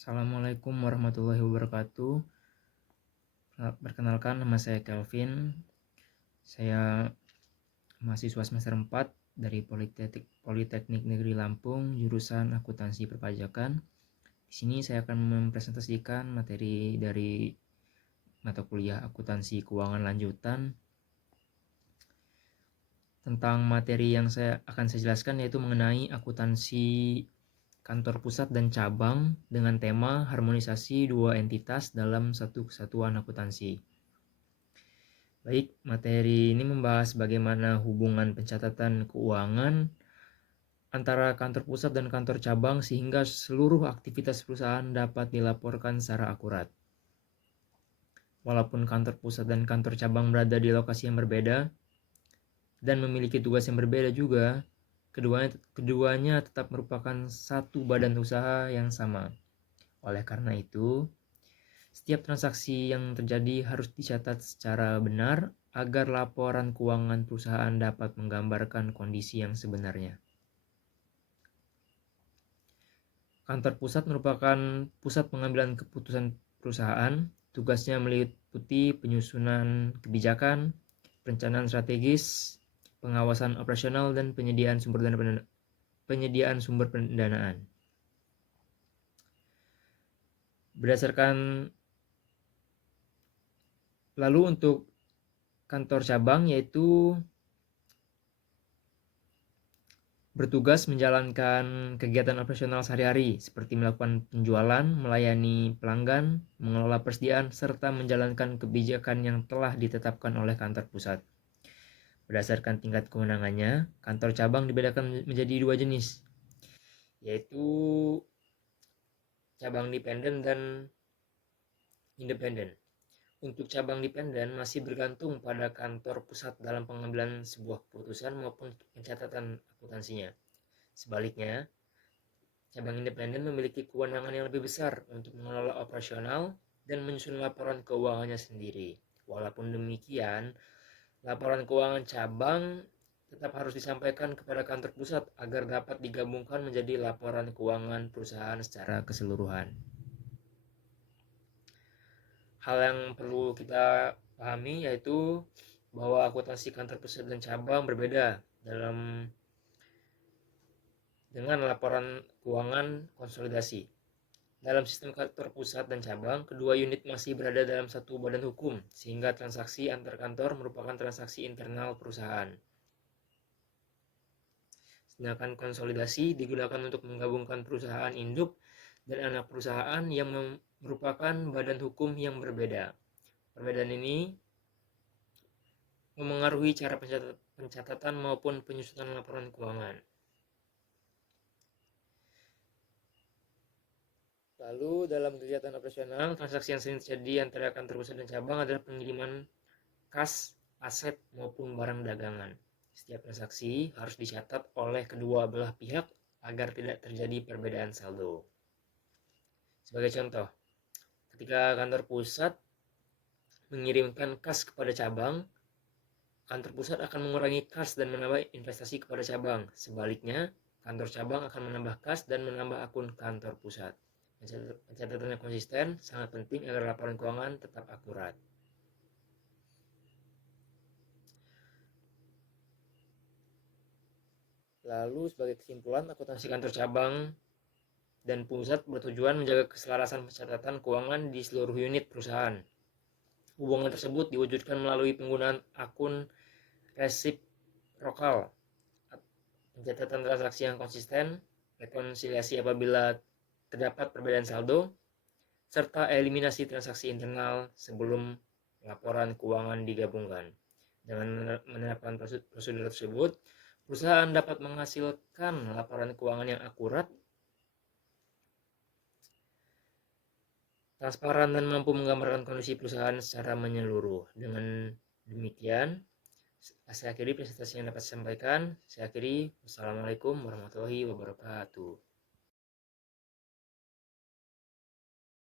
Assalamualaikum warahmatullahi wabarakatuh. Perkenalkan, nama saya Kelvin. Saya mahasiswa semester 4 dari Politeknik Negeri Lampung, jurusan Akuntansi Perpajakan. Di sini saya akan mempresentasikan materi dari mata kuliah Akuntansi Keuangan Lanjutan. Tentang materi yang akan saya jelaskan yaitu mengenai akuntansi kantor pusat dan cabang dengan tema harmonisasi dua entitas dalam satu kesatuan akuntansi. Baik, materi ini membahas bagaimana hubungan pencatatan keuangan antara kantor pusat dan kantor cabang sehingga seluruh aktivitas perusahaan dapat dilaporkan secara akurat. Walaupun kantor pusat dan kantor cabang berada di lokasi yang berbeda dan memiliki tugas yang berbeda juga, keduanya tetap merupakan satu badan usaha yang sama. Oleh karena itu, setiap transaksi yang terjadi harus dicatat secara benar agar laporan keuangan perusahaan dapat menggambarkan kondisi yang sebenarnya. Kantor pusat merupakan pusat pengambilan keputusan perusahaan. Tugasnya meliputi penyusunan kebijakan, perencanaan strategis, pengawasan operasional, dan penyediaan sumber pendanaan. Lalu untuk kantor cabang yaitu bertugas menjalankan kegiatan operasional sehari-hari seperti melakukan penjualan, melayani pelanggan, mengelola persediaan, serta menjalankan kebijakan yang telah ditetapkan oleh kantor pusat. Berdasarkan tingkat kewenangannya, kantor cabang dibedakan menjadi dua jenis, yaitu cabang dependen dan independen. Untuk cabang dependen masih bergantung pada kantor pusat dalam pengambilan sebuah keputusan maupun pencatatan akuntansinya. Sebaliknya, cabang independen memiliki kewenangan yang lebih besar untuk mengelola operasional dan menyusun laporan keuangannya sendiri. Walaupun demikian, laporan keuangan cabang tetap harus disampaikan kepada kantor pusat agar dapat digabungkan menjadi laporan keuangan perusahaan secara keseluruhan. Hal yang perlu kita pahami yaitu bahwa akuntansi kantor pusat dan cabang berbeda dengan laporan keuangan konsolidasi. Dalam sistem kantor pusat dan cabang, kedua unit masih berada dalam satu badan hukum, sehingga transaksi antar kantor merupakan transaksi internal perusahaan. Sedangkan konsolidasi digunakan untuk menggabungkan perusahaan induk dan anak perusahaan yang merupakan badan hukum yang berbeda. Perbedaan ini memengaruhi cara pencatatan maupun penyusunan laporan keuangan. Lalu dalam kegiatan operasional, transaksi yang sering terjadi antara kantor pusat dan cabang adalah pengiriman kas, aset, maupun barang dagangan. Setiap transaksi harus dicatat oleh kedua belah pihak agar tidak terjadi perbedaan saldo. Sebagai contoh, ketika kantor pusat mengirimkan kas kepada cabang, kantor pusat akan mengurangi kas dan menambah investasi kepada cabang. Sebaliknya, kantor cabang akan menambah kas dan menambah akun kantor pusat. Pencatatan yang konsisten sangat penting agar laporan keuangan tetap akurat. Lalu sebagai kesimpulan, akuntansi kantor cabang dan pusat bertujuan menjaga keselarasan pencatatan keuangan di seluruh unit perusahaan. Hubungan tersebut diwujudkan melalui penggunaan akun resiprokal, pencatatan transaksi yang konsisten, rekonsiliasi apabila terdapat perbedaan saldo, serta eliminasi transaksi internal sebelum laporan keuangan digabungkan. Dengan menerapkan prosedur tersebut, perusahaan dapat menghasilkan laporan keuangan yang akurat, transparan, dan mampu menggambarkan kondisi perusahaan secara menyeluruh. Dengan demikian, saya akhiri presentasi yang dapat saya sampaikan. Saya akhiri. Wassalamualaikum warahmatullahi wabarakatuh.